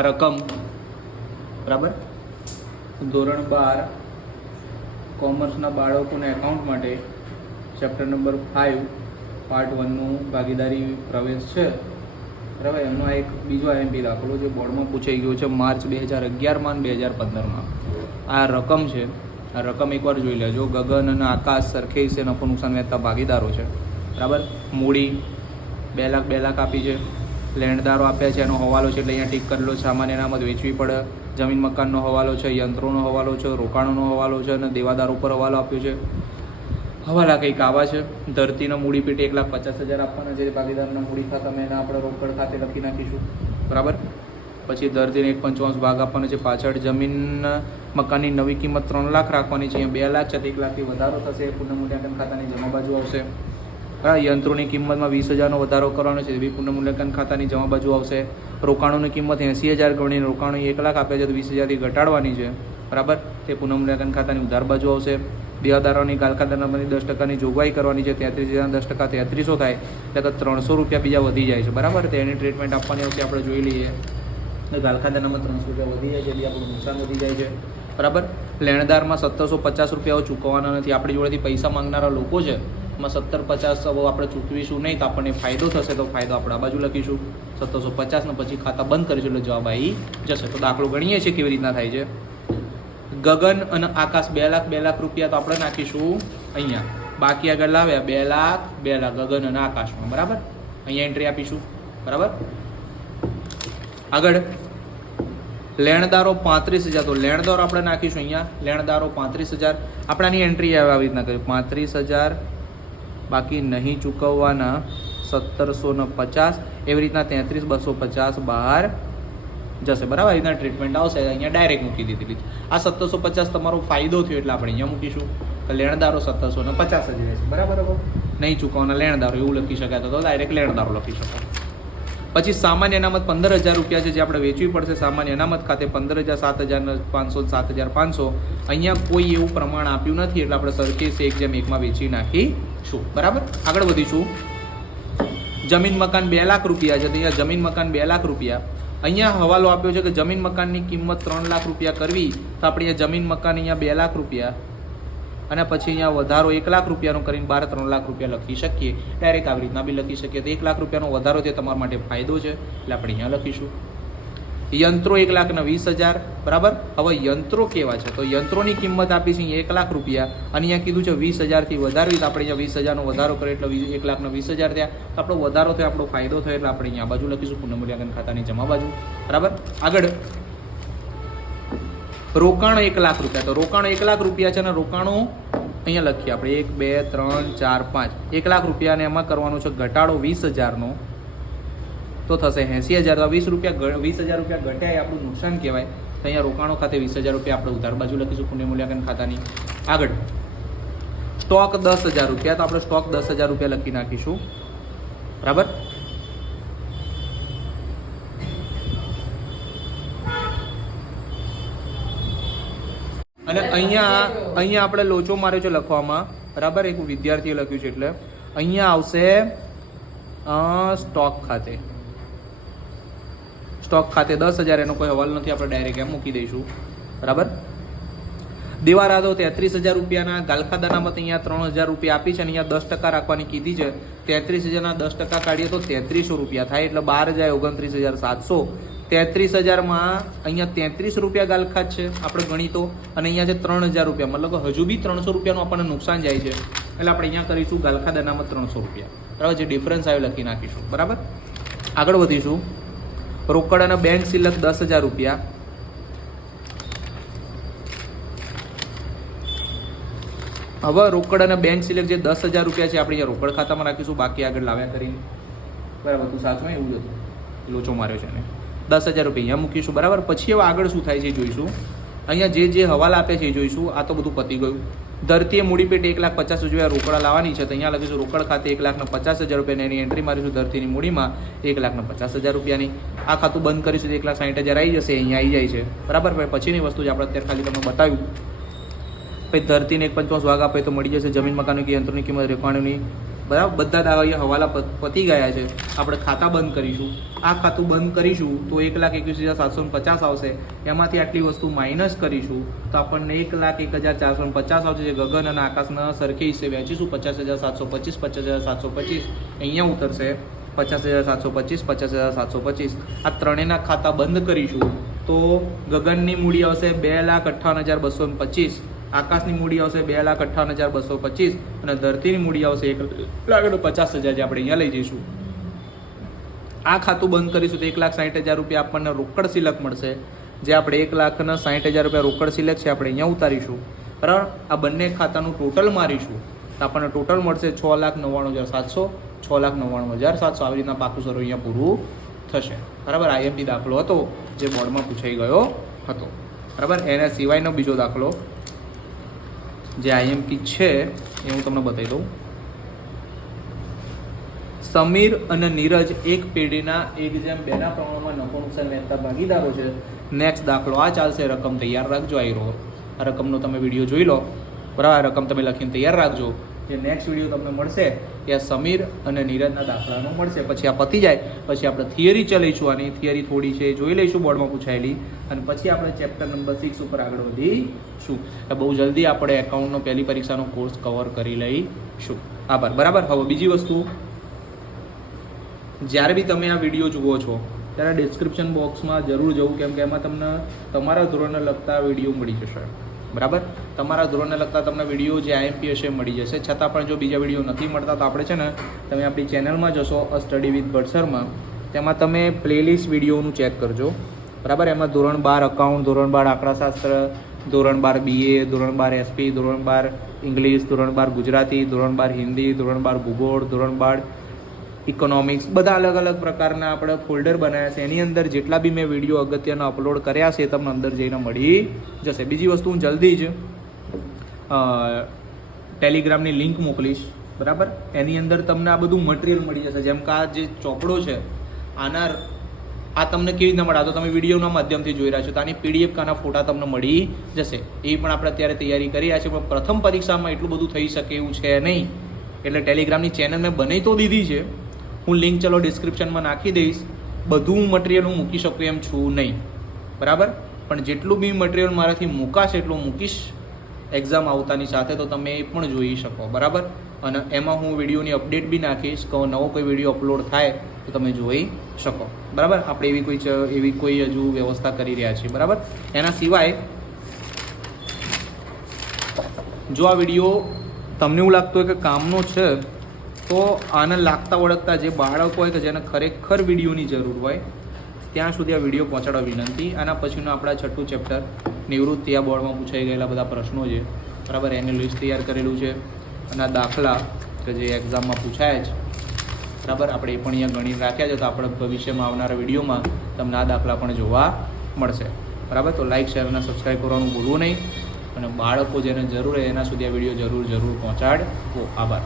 આ રકમ, બરાબર? ધોરણ બાર, કોમર્સના બાળકોને એકાઉન્ટ માટે ચેપ્ટર નંબર ફાઇવ પાર્ટ વનનું ભાગીદારી પ્રવેશ છે. બરાબર? એમનો એક બીજો આઈએમપી દાખલો જે બોર્ડમાં પૂછાઈ ગયો છે માર્ચ બે હજાર અગિયારમાં અને બે હજાર પંદરમાં. આ રકમ છે, આ રકમ એકવાર જોઈ લેજો. ગગન અને આકાશ સરખે હિસ્સે નફો નુકસાન વહેતા ભાગીદારો છે. બરાબર? મૂડી બે લાખ બે લાખ આપી છે. લેણદારો આપ્યા છે, એનો હવાલો છે, એટલે અહીંયા ટીક કરેલો સામાન્ય અનામત વેચવી પડે. જમીન મકાનનો હવાલો છે, યંત્રોનો હવાલો છે, રોકાણોનો હવાલો છે, અને દેવાદાર ઉપર હવાલો આપ્યો છે. હવાલા કંઈક આવા છે. ધરતીનો મૂડી પેટે એક લાખ પચાસ હજાર આપવાના છે ભાગીદારના મૂડી ખાતા મેં આપણે રોકડ ખાતે લખી નાખીશું. બરાબર? પછી ધરતીને એક પંચમાંશ ભાગ આપવાનો છે. પાછળ જમીન મકાનની નવી કિંમત ત્રણ લાખ રાખવાની છે. બે લાખ છે એક લાખથી વધારો થશે. પુનઃ મૂલ્યાંકન ખાતાની જમા બાજુ આવશે. બરાબર યંત્રોની કિંમતમાં વીસ હજારનો વધારો કરવાનો છે. એવી પુનઃ મૂલ્યાંકન ખાતાની જમા બાજુ આવશે. રોકાણોની કિંમત એંસી હજાર ગણીને રોકાણો એક લાખ આપે છે, તો વીસ હજારથી ઘટાડવાની છે. બરાબર? તે પુનઃમૂલ્યાંકન ખાતાની ઉધાર બાજુ આવશે. દેવાદારોની ગાલખાદારની દસ ટકાની જોગવાઈ કરવાની છે. તેત્રીસ હજાર દસ ટકા તેત્રીસો થાય, એટલે કે ત્રણસો રૂપિયા બીજા વધી જાય છે. બરાબર? તો એની ટ્રીટમેન્ટ આપવાની આવશે. આપણે જોઈ લઈએ. ગાલખાદાનામાં ત્રણસો રૂપિયા વધી જાય છે બી આપણું નુકસાન વધી જાય છે. બરાબર? લેણદારમાં સત્તરસો પચાસ રૂપિયાઓ ચૂકવવાના નથી. આપણી જોડેથી પૈસા માંગનારા લોકો છે. એમાં સત્તર પચાસ આપણે ચૂકવીશું નહીં તો આપણને ફાયદો થશે તો ફાયદો આપણે આ બાજુ લખીશું. સત્તરસો પચાસને પછી ખાતા બંધ કરીશું એટલે જવાબ આવી જશે. તો દાખલો ગણીએ છીએ કેવી રીતના થાય છે. ગગન અને આકાશ બે લાખ બે લાખ રૂપિયા તો આપણે નાખીશું અહીંયા. બાકી આગળ લાવ્યા બે લાખ બે લાખ ગગન અને આકાશમાં, બરાબર? અહીંયા એન્ટ્રી આપીશું, બરાબર? આગળ. લેણદારો પાંત્રીસ હજાર, તો લેણદારો આપણે નાખીશું અહીંયા. લેણદારો પાંત્રીસ હજાર. આપણાની એન્ટ્રી આવે આવી રીતના કરી. પાંત્રીસ હજાર બાકી નહીં ચૂકવવાના સત્તરસો ને પચાસ, એવી રીતના તેત્રીસ, બસો પચાસ બહાર જશે. બરાબર? રીતના ટ્રીટમેન્ટ આવશે. અહીંયા ડાયરેક્ટ મૂકી દીધી આ સત્તરસો પચાસ તમારો ફાયદો થયો એટલે આપણે અહીંયા મૂકીશું. તો લેણદારો સત્તરસો ને પચાસ જ રહેશે બરાબર નહીં ચૂકવવાના લેણદારો, એવું લખી શકાય તો ડાયરેક્ટ લેણદારો લખી શકાય પછી સામાન્ય અનામત પંદર હજાર રૂપિયા છે જે આપણે વેચવી પડશે. સામાન્ય અનામત ખાતે પંદર હજાર સાત હજાર પાંચસો સાત હજાર પાંચસો. અહીંયા કોઈ એવું પ્રમાણ આપ્યું નથી એટલે આપણે સરખી એક જેમ એકમાં વેચી નાખીશું બરાબર? આગળ વધીશું જમીન મકાન બે લાખ રૂપિયા છે. અહીંયા જમીન મકાન બે લાખ રૂપિયા. અહીંયા હવાલો આપ્યો છે કે જમીન મકાનની કિંમત ત્રણ લાખ રૂપિયા કરવી, તો આપણે અહીંયા જમીન મકાન અહીંયા બે લાખ રૂપિયા. અને પછી અહીંયા વધારો એક લાખ રૂપિયાનો કરીને બાર ત્રણ લાખ રૂપિયા લખી શકીએ. ડાયરેક્ટ આવી રીતના બી લખી શકીએ. તો એક લાખ રૂપિયાનો વધારો છે તમારા માટે ફાયદો છે. એટલે આપણે અહીંયા લખીશું. યંત્રો એક લાખના વીસ હજાર, બરાબર? હવે યંત્રો કેવા છે? તો યંત્રોની કિંમત આપી છે એક લાખ રૂપિયા. અને અહીંયા કીધું છે વીસ હજારથી વધારવી. તો આપણે અહીંયા વીસ હજારનો વધારો કરીએ એટલે એક લાખનો વીસ હજાર થયા. તો આપણો વધારો થયો, આપણો ફાયદો થયો એટલે આપણે અહીંયા બાજુ લખીશું પુનઃમૂલ્યાંકન ખાતાની જમા બાજુ. બરાબર? આગળ. રોકાણ એક લાખ રૂપિયા. તો રોકાણ એક લાખ રૂપિયા છે અને રોકાણો અહીંયા લખીએ. આપણે એક, બે, ત્રણ, ચાર, પાંચ. એક લાખ રૂપિયાને એમાં કરવાનો છે ઘટાડો વીસ હજારનો. તો થશે. એંસી હજાર વીસ રૂપિયા વીસ હજાર રૂપિયા ઘટ્યા એ આપણું નુકસાન કહેવાય. તો અહીંયા રોકાણો ખાતે વીસ હજાર રૂપિયા આપણે ઉધાર બાજુ લખીશું પુણ્ય મૂલ્યાંકન ખાતાની. આગળ. સ્ટોક દસ હજાર રૂપિયા. તો આપણે સ્ટોક દસ હજાર રૂપિયા લખી નાખીશું. બરાબર? અને અહીંયા અહીંયા આપણે લોચો માર્યો છે લખવામાં. બરાબર? એક વિદ્યાર્થીએ લખ્યું છે એટલે. અહીંયા આવશે સ્ટોક ખાતે. સ્ટોક ખાતે દસ હજાર એનો કોઈ હવાલ નથી, આપણે ડાયરેક્ટ એમ મૂકી દઈશું. બરાબર? દેવારા તો તેત્રીસ હજાર રૂપિયાના ગાલખા અનામત અહીંયા ત્રણ હજાર રૂપિયા આપી છે અને અહીંયા દસ ટકા રાખવાની કીધી છે. તેત્રીસ હજારના દસ ટકા કાઢીએ તો તેત્રીસો રૂપિયા થાય, એટલે બાર જાય ઓગણત્રીસ હજાર સાતસો. તેત્રીસ હજારમાં અહીંયા તેત્રીસ રૂપિયા ગાલખા છે, આપણે ગણીતો અને અહીંયા છે ત્રણ હજાર રૂપિયા, મતલબ હજુ બી ત્રણસો રૂપિયાનું આપણને નુકસાન જાય છે. એટલે આપણે અહીંયા કરીશું ગાલખા અનામત ત્રણસો રૂપિયા. બરાબર? જે ડિફરન્સ આવે લખી નાખીશું. બરાબર? આગળ વધીશું. રોકડ અને બેંક સિલક દસ હજાર રૂપિયા. હવે રોકડ અને બેંક સિલેક્ટ જે દસ હજાર રૂપિયા છે, આપણે રોકડ ખાતામાં રાખીશું. બાકી આગળ લાવ્યા કરીને. બરાબર, તું સાચમાં એવું જ હતું. લોચો માર્યો છે ને દસ હજાર રૂપિયા અહીંયા મૂકીશું, બરાબર? પછી હવે આગળ શું થાય છે જોઈશું. અહીંયા જે જે હવાલ આપે છે એ જોઈશું. આ તો બધું પતી ગયું. ધરતીએ મૂડી પેટે એક લાખ પચાસ રૂપિયા રોકડા લાવવાની છે. તો અહીંયા લખીશું, રોકડ ખાતે એક લાખને પચાસ હજાર રૂપિયાની એની એન્ટ્રી મારીશું ધરતીની મૂડીમાં, એક લાખને પચાસ હજાર રૂપિયાની. આ ખાતું બંધ કરીશું તો એક લાખ સાઠ હજાર આવી જશે, અહીંયા આવી જાય છે. બરાબર? પછીની વસ્તુ જે આપણે અત્યારે ખાલી તમને બતાવ્યું. પછી ધરતીને એક પંચમાંશ ભાગ આપે તો મળી જશે. જમીન મકાનની કે યંત્રોની કિંમત રોકાણોની બરાબર? બધા દાવા અહીંયા હવાલા પતી ગયા છે. આપણે ખાતા બંધ કરીશું. આ ખાતું બંધ કરીશું તો એક લાખ એકવીસ હજાર સાતસો પચાસ આવશે. એમાંથી આટલી વસ્તુ માઇનસ કરીશું તો આપણને એક લાખ એક હજાર ચારસો પચાસ આવશે. જે ગગન અને આકાશના સરખી હિસ્સે વહેંચીશું. પચાસ હજાર સાતસો પચીસ, પચાસ હજાર સાતસો પચીસ. અહીંયા ઉતરશે. પચાસ હજાર સાતસો પચીસ, પચાસ હજાર સાતસો પચીસ. આ ત્રણેયના ખાતા બંધ કરીશું તો ગગનની મૂડી આવશે બે લાખ અઠ્ઠાવન હજાર બસો પચીસ. આકાશની મૂડી આવશે બે લાખ અઠ્ઠાવન હજાર બસો પચીસ અને ધરતીની મૂડી આવશે એક લાખ પચાસ હજાર જે આપણે અહીંયા લઈ જઈશું. આ ખાતું બંધ કરીશું તો એક લાખ સાઠ હજાર રૂપિયા આપણને રોકડ સિલક મળશે. જે આપણે એક લાખના સાઠ હજાર રૂપિયા રોકડ સિલક છે, આપણે અહીંયા ઉતારીશું. બરાબર? આ બંને ખાતાનું ટોટલ મારીશું. તો આપણને ટોટલ મળશે છ લાખ નવ્વાણું હજાર સાતસો, છ લાખ નવ્વાણું હજાર સાતસો. આવી રીતના પાકું સર અહીંયા પૂરું થશે. બરાબર? આઈએમપી દાખલો હતો, જે બોર્ડમાં પૂછાઈ ગયો હતો. બરાબર? એના સિવાયનો બીજો દાખલો જે આઈએમપી છે એ હું તમને બતાવી દઉં. સમીર અને નીરજ એક પેઢીના એક જેમ બેના પ્રમાણમાં નફો નુકસાન વહેતા ભાગીદારો છે. નેક્સ્ટ દાખલો આ ચાલશે. રકમ તૈયાર રાખજો આઈ રહો આ રકમનો તમે વીડિયો જોઈ લો. બરાબર? રકમ તમે લખીને તૈયાર રાખજો. જે નેક્સ્ટ વીડિયો તમને મળશે ત્યાં સમીર અને નીરજના દાખલાનો મળશે. પછી આ પતી જાય, પછી આપણે થિયરી ચલાવીશું આની થિયરી થોડી છે જોઈ લઈશું, બોર્ડમાં પૂછાયેલી. અને પછી આપણે ચેપ્ટર નંબર સિક્સ ઉપર આગળ વધીશું. બહુ જલ્દી આપણે એકાઉન્ટનો પહેલી પરીક્ષાનો કોર્સ કવર કરી લઈશું. આભાર. બરાબર? હવે બીજી વસ્તુ. જ્યારે બી તમે આ વીડિયો જુઓ છો, ત્યારે ડિસ્ક્રિપ્શન બોક્સમાં જરૂર જવું, કેમ કે એમાં તમને તમારા ધોરણને લગતા વીડિયો મળી જશે. બરાબર? તમારા ધોરણને લગતા તમને વીડિયો જે આઈએમપી હશે મળી જશે. છતાં પણ જો બીજા વીડિયો નથી મળતા તો આપણે છે ને, તમે આપણી ચેનલમાં જશો અ સ્ટડી વિથ બડસરમાં તેમાં તમે પ્લેલિસ્ટ વિડીયોનું ચેક કરજો. બરાબર? એમાં ધોરણ બાર અકાઉન્ટ ધોરણ બાર આંકડાશાસ્ત્ર, ધોરણ બાર બીએ ધોરણ બાર એસપી ધોરણ બાર ઇંગ્લિશ ધોરણ બાર ગુજરાતી, ધોરણ બાર હિન્દી ધોરણ બાર ભૂગોળ, ધોરણ બાર ઇકોનોમિક્સ બધા અલગ અલગ પ્રકારના આપણે ફોલ્ડર બનાવ્યા છે. એની અંદર જેટલા બી મેં વીડિયો અગત્યના અપલોડ કર્યા છે તમને અંદર જઈને મળી જશે. બીજી વસ્તુ હું જલ્દી જ ટેલિગ્રામની લિંક મોકલીશ. બરાબર? એની અંદર તમને આ બધું મટીરિયલ મળી જશે. જેમ કે આ જે ચોપડો છે, આના આ તમને કેવી રીતના મળે? તો તમે વિડીયોના માધ્યમથી જોઈ રહ્યા છો. તો આની પીડીએફ કાના ફોટા તમને મળી જશે. એ પણ આપણે અત્યારે તૈયારી કરી રહ્યા છીએ. પણ પ્રથમ પરીક્ષામાં એટલું બધું થઈ શકે એવું છે નહીં. એટલે ટેલિગ્રામની ચેનલ મેં બનાવી તો દીધી છે. હું લિંક ચલો ડિસ્ક્રિપ્શનમાં નાખી દઈશ. બધું મટીરિયલ હું મૂકી શકું એમ છું નહીં. બરાબર? પણ જેટલું બી મટીરિયલ મારાથી મૂકાશે એટલું મૂકીશ. એક્ઝામ આવતાની સાથે તો તમે એ પણ જોઈ શકો. બરાબર? અને એમાં હું વિડીયોની અપડેટ બી નાખીશ. કે નવો કોઈ વીડિયો અપલોડ થાય તો તમે જોઈ શકો. બરાબર? આપણે એવી કોઈ એવી કોઈ હજુ વ્યવસ્થા કરી રહ્યા છીએ. બરાબર? એના સિવાય જો આ વીડિયો તમને એવું લાગતું હોય કે કામનો છે તો આને લાગતા ઓળખતા જે બાળકો હોય કે જેને ખરેખર વિડીયોની જરૂર હોય, ત્યાં સુધી આ વીડિયો પહોંચાડવા વિનંતી. આના પછીનું આપણા છઠ્ઠું ચેપ્ટર, નિવૃત્તિ આ બોર્ડમાં પૂછાઈ ગયેલા બધા પ્રશ્નો છે. બરાબર, એની લિસ્ટ તૈયાર કરેલું છે. અને આ દાખલા કે જે એક્ઝામમાં પૂછાય જ. બરાબર, આપણે એ પણ અહીંયા ગણી રાખ્યા છે, તો આપણે ભવિષ્યમાં આવનારા વિડીયોમાં તમને આ દાખલા પણ જોવા મળશે. બરાબર, તો લાઇક શેર અને સબસ્ક્રાઈબ કરવાનું ભૂલવું નહીં. અને બાળકો જેને જરૂર હોય એના સુધી આ વીડિયો જરૂર જરૂર પહોંચાડવો. આભાર.